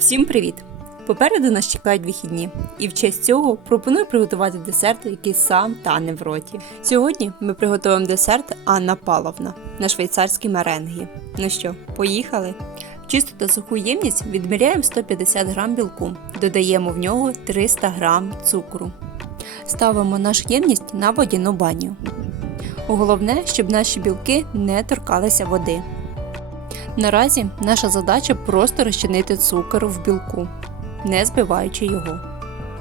Всім привіт! Попереду нас чекають вихідні, і в честь цього пропоную приготувати десерт, який сам тане в роті. Сьогодні ми приготуємо десерт Анна Павловна на швейцарській меренгі. Ну що, поїхали? Чисту та суху ємність відміряємо 150 г білку, додаємо в нього 300 г цукру. Ставимо наш ємність на водяну баню. Головне, щоб наші білки не торкалися води. Наразі наша задача просто розчинити цукор в білку, не збиваючи його.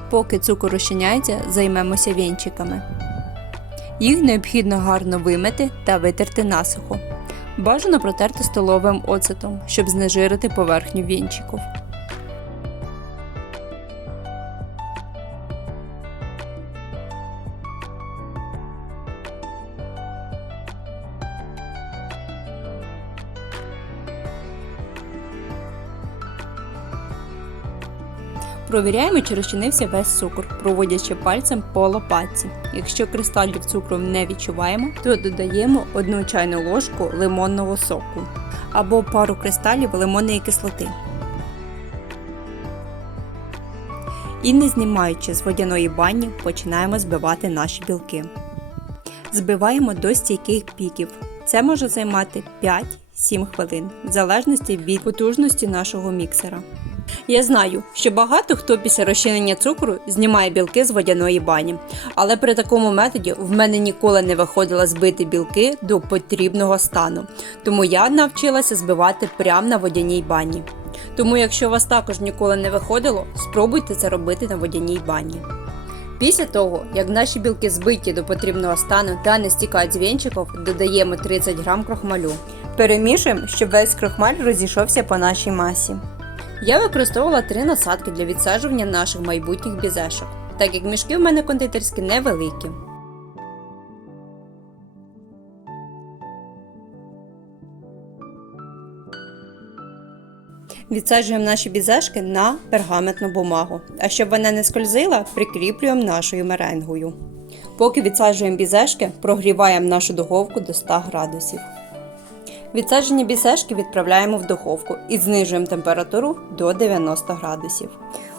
Поки цукор розчиняється, займемося вінчиками. Їх необхідно гарно вимити та витерти насухо. Бажано протерти столовим оцетом, щоб знежирити поверхню вінчиків. Провіряємо, чи розчинився весь цукор, проводячи пальцем по лопатці. Якщо кристалів цукру не відчуваємо, то додаємо 1 чайну ложку лимонного соку або пару кристалів лимонної кислоти. І не знімаючи з водяної бані, починаємо збивати наші білки. Збиваємо до стійких піків. Це може займати 5-7 хвилин, в залежності від потужності нашого міксера. Я знаю, що багато хто після розчинення цукру знімає білки з водяної бані, але при такому методі в мене ніколи не виходило збити білки до потрібного стану, тому я навчилася збивати прямо на водяній бані. Тому, якщо у вас також ніколи не виходило, спробуйте це робити на водяній бані. Після того, як наші білки збиті до потрібного стану та не стікають з вінчиків, додаємо 30 г крохмалю. Перемішуємо, щоб весь крохмаль розійшовся по нашій масі. Я використовувала три насадки для відсаджування наших майбутніх бізешок, так як мішки в мене кондитерські невеликі. Відсаджуємо наші бізешки на пергаментну бумагу, а щоб вона не скользила, прикріплюємо нашою меренгою. Поки відсаджуємо бізешки, прогріваємо нашу духовку до 100 градусів. Відсаджені бісешки відправляємо в духовку і знижуємо температуру до 90 градусів.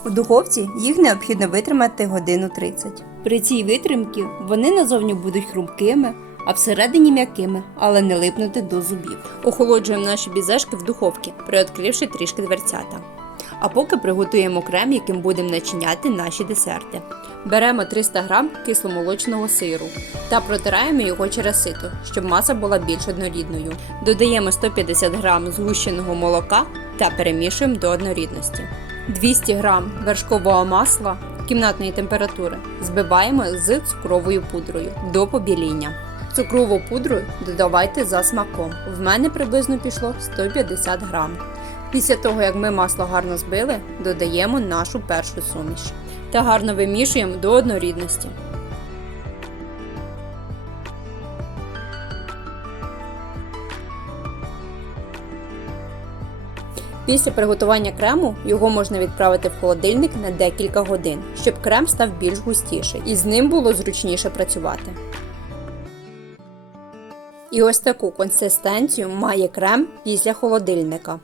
У духовці їх необхідно витримати годину 30. При цій витримці вони назовні будуть хрумкими, а всередині м'якими, але не липнути до зубів. Охолоджуємо наші бізешки в духовці, приоткривши трішки дверцята. А поки приготуємо крем, яким будемо начиняти наші десерти. Беремо 300 г кисломолочного сиру та протираємо його через сито, щоб маса була більш однорідною. Додаємо 150 г згущеного молока та перемішуємо до однорідності. 200 г вершкового масла кімнатної температури збиваємо з цукровою пудрою до побіління. Цукрову пудру додавайте за смаком. В мене приблизно пішло 150 грам. Після того, як ми масло гарно збили, додаємо нашу першу суміш та гарно вимішуємо до однорідності. Після приготування крему його можна відправити в холодильник на декілька годин, щоб крем став більш густіший і з ним було зручніше працювати. І ось таку консистенцію має крем після холодильника.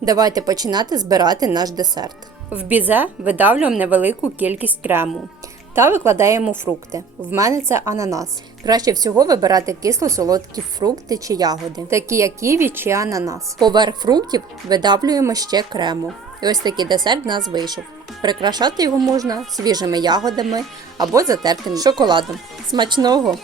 Давайте починати збирати наш десерт. В бізе видавлюємо невелику кількість крему та викладаємо фрукти. В мене це ананас. Краще всього вибирати кисло-солодкі фрукти чи ягоди, такі як ківі чи ананас. Поверх фруктів видавлюємо ще крему. І ось такий десерт в нас вийшов. Прикрашати його можна свіжими ягодами або затертим шоколадом. Смачного!